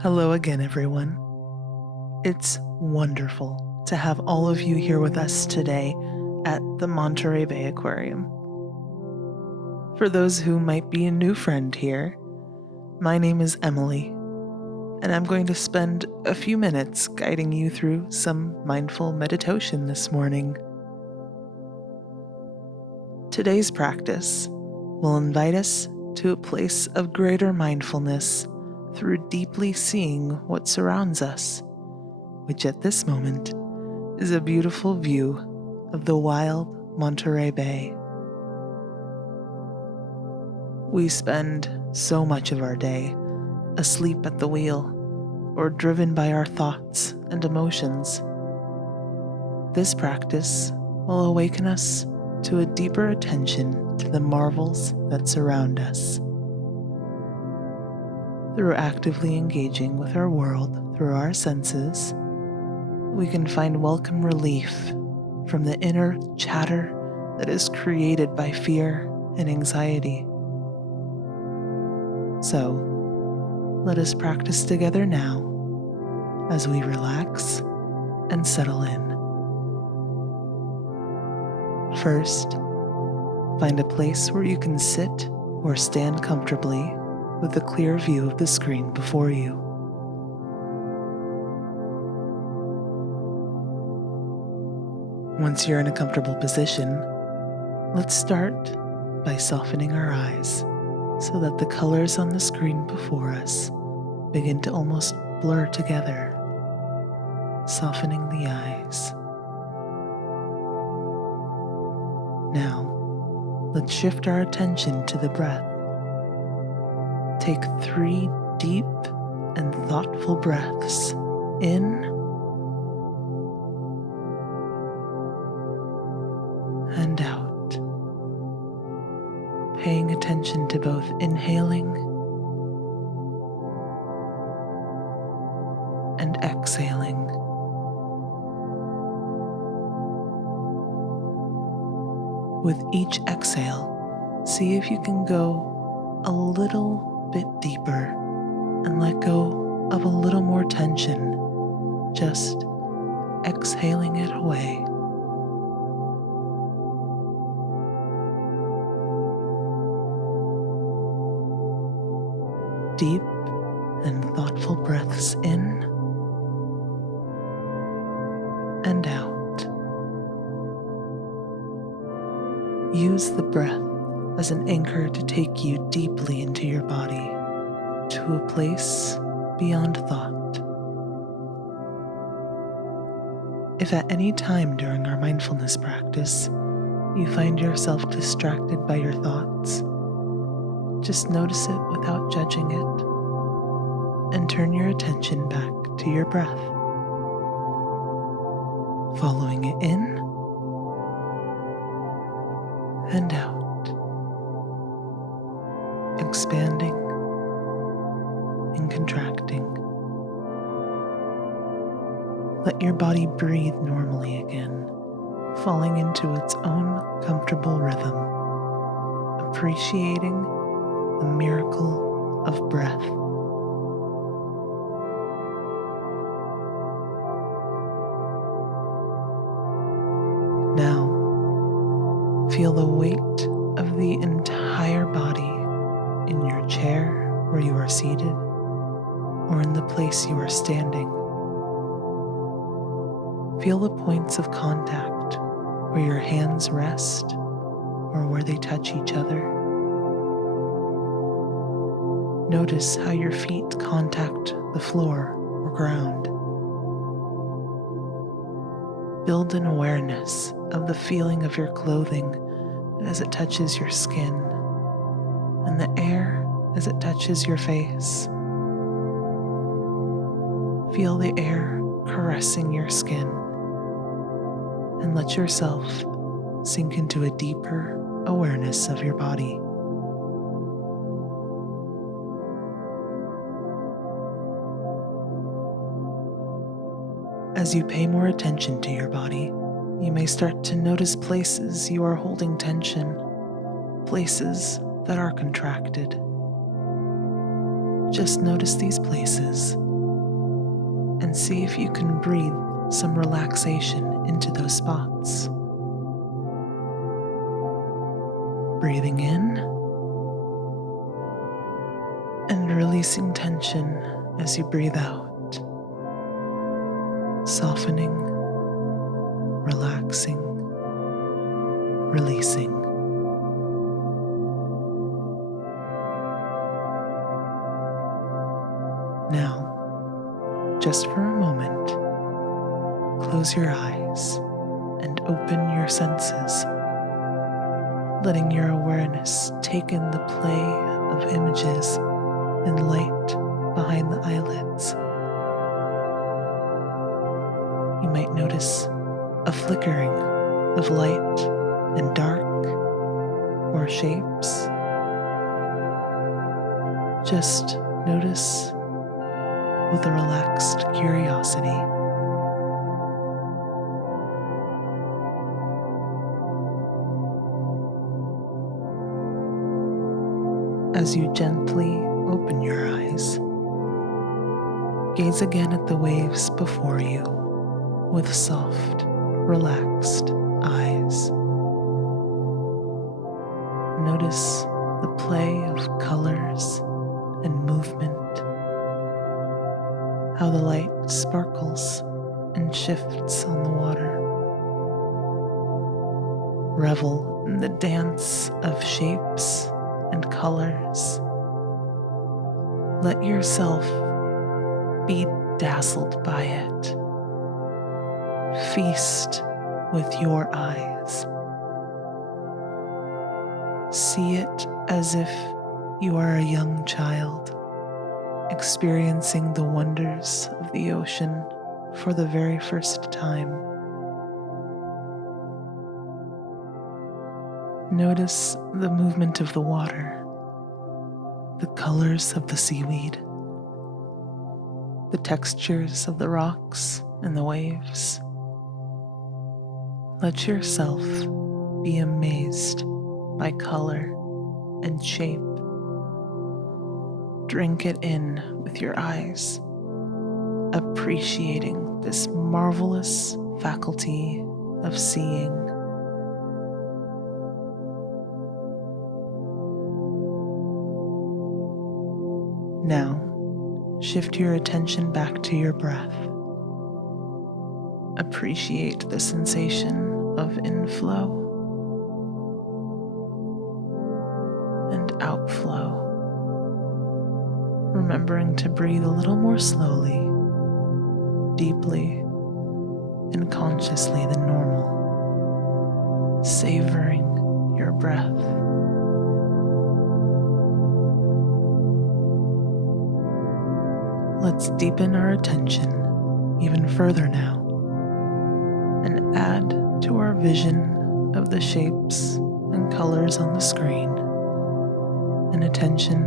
Hello again, everyone. It's wonderful to have all of you here with us today at the Monterey Bay Aquarium. For those who might be a new friend here, my name is Emily, and I'm going to spend a few minutes guiding you through some mindful meditation this morning. Today's practice will invite us to a place of greater mindfulness through deeply seeing what surrounds us, which at this moment is a beautiful view of the wild Monterey Bay. We spend so much of our day asleep at the wheel or driven by our thoughts and emotions. This practice will awaken us to a deeper attention to the marvels that surround us. Through actively engaging with our world through our senses, we can find welcome relief from the inner chatter that is created by fear and anxiety. So, let us practice together now as we relax and settle in. First, find a place where you can sit or stand comfortably with a clear view of the screen before you. Once you're in a comfortable position, let's start by softening our eyes so that the colors on the screen before us begin to almost blur together, softening the eyes. Now, let's shift our attention to the breath. Take 3 deep and thoughtful breaths in and out, paying attention to both inhaling and exhaling. With each exhale, see if you can go a little bit deeper and let go of a little more tension, just exhaling it away. Deep and thoughtful breaths in and out. Use the breath as an anchor to take you deeply into your body, to a place beyond thought. If at any time during our mindfulness practice you find yourself distracted by your thoughts, just notice it without judging it, and turn your attention back to your breath, following it in and out, expanding and contracting. Let your body breathe normally again, falling into its own comfortable rhythm, appreciating the miracle of breath. Now, feel the weight of the entire body in your chair where you are seated or in the place you are standing. Feel the points of contact where your hands rest or where they touch each other. Notice how your feet contact the floor or ground. Build an awareness of the feeling of your clothing as it touches your skin, and the air as it touches your face. Feel the air caressing your skin, and let yourself sink into a deeper awareness of your body. As you pay more attention to your body, you may start to notice places you are holding tension, places that are contracted. Just notice these places and see if you can breathe some relaxation into those spots. Breathing in and releasing tension as you breathe out, softening, relaxing, releasing. Now, just for a moment, close your eyes and open your senses, letting your awareness take in the play of images and light behind the eyelids. You might notice a flickering of light and dark or shapes. Just notice with a relaxed curiosity. As you gently open your eyes, gaze again at the waves before you with soft, relaxed eyes. Notice the play of colors and movement, how the light sparkles and shifts on the water. Revel in the dance of shapes and colors. Let yourself be dazzled by it. Feast with your eyes. See it as if you are a young child, experiencing the wonders of the ocean for the very first time. Notice the movement of the water, the colors of the seaweed, the textures of the rocks and the waves. Let yourself be amazed by color and shape. Drink it in with your eyes, appreciating this marvelous faculty of seeing. Now, shift your attention back to your breath. Appreciate the sensation of inflow and outflow, remembering to breathe a little more slowly, deeply, and consciously than normal, savoring your breath. Let's deepen our attention even further now and add to our vision of the shapes and colors on the screen and attention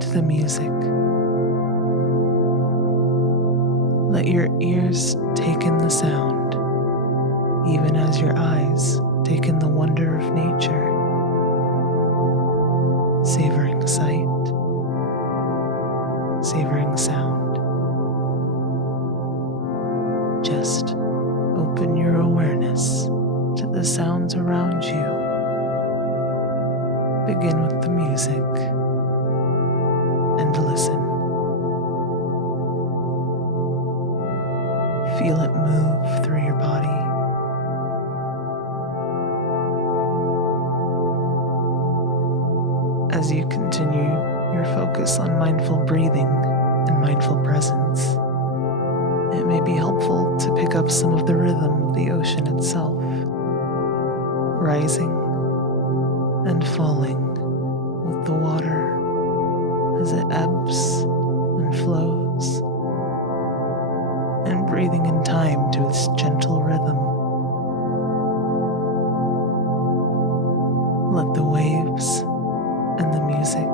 to the music. Let your ears take in the sound, even as your eyes take in the wonder of nature, savoring sight, savoring sound. Just open your awareness to the sounds around you. Begin with the music and listen. Feel it move through your body. As you continue your focus on mindful breathing and mindful presence, it may be helpful to pick up some of the rhythm of the ocean itself, rising and falling with the water as it ebbs and flows, and breathing in time to its gentle rhythm. Let the waves and the music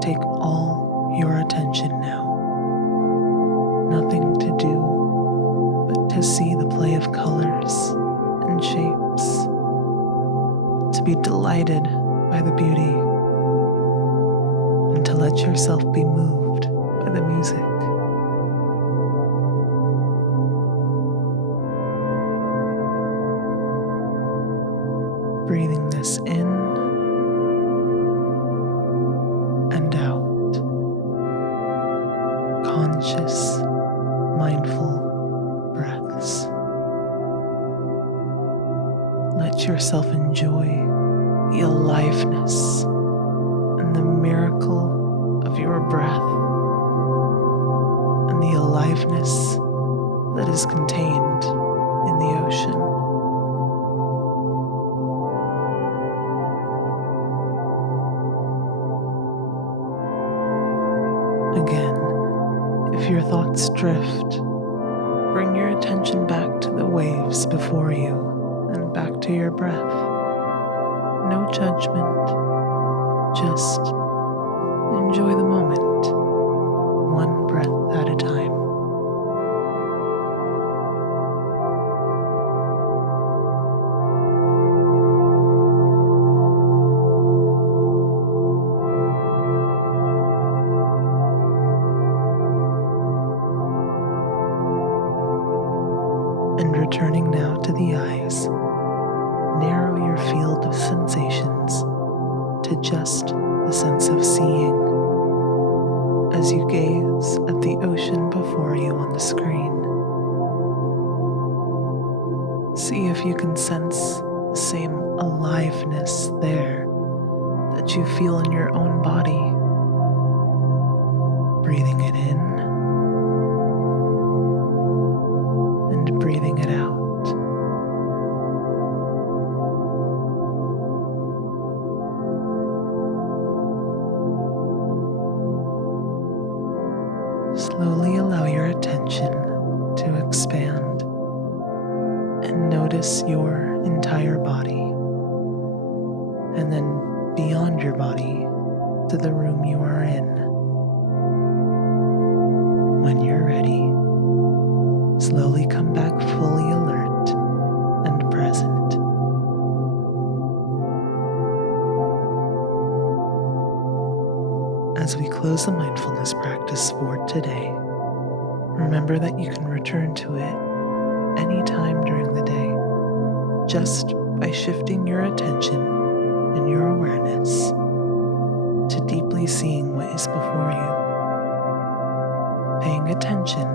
take all your attention now. Nothing to do but to see the play of colors and shapes, to be delighted by the beauty, and to let yourself be moved by the music. breathing this in and out. Conscious, mindful breaths. Let yourself enjoy the aliveness and the miracle of your breath and the aliveness that is contained in the ocean. Again, if your thoughts drift, bring your attention back to the waves before you and back to your breath. No judgment, just enjoy the moment, one breath at a time. And returning now to the eyes, narrow your field of sensations to just the sense of seeing as you gaze at the ocean before you on the screen. See if you can sense the same aliveness there that you feel in your own body. Breathing it in and breathing it out. Slowly allow your attention to expand and notice your entire body, and then beyond your body to the room you are in. When you're ready, slowly come back fully alert and present. As we close the mindfulness practice for today, remember that you can return to it anytime during the day, just by shifting your attention and your awareness to deeply seeing what is before you, paying attention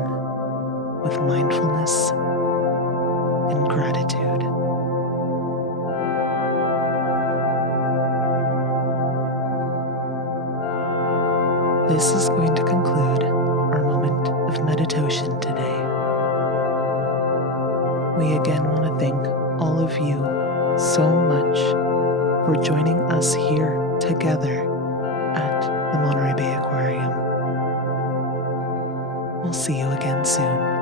with mindfulness and gratitude. This is going to conclude our moment of MeditOcean today. We again want to thank all of you so much for joining us here together at the Monterey Bay Aquarium. We'll see you again soon.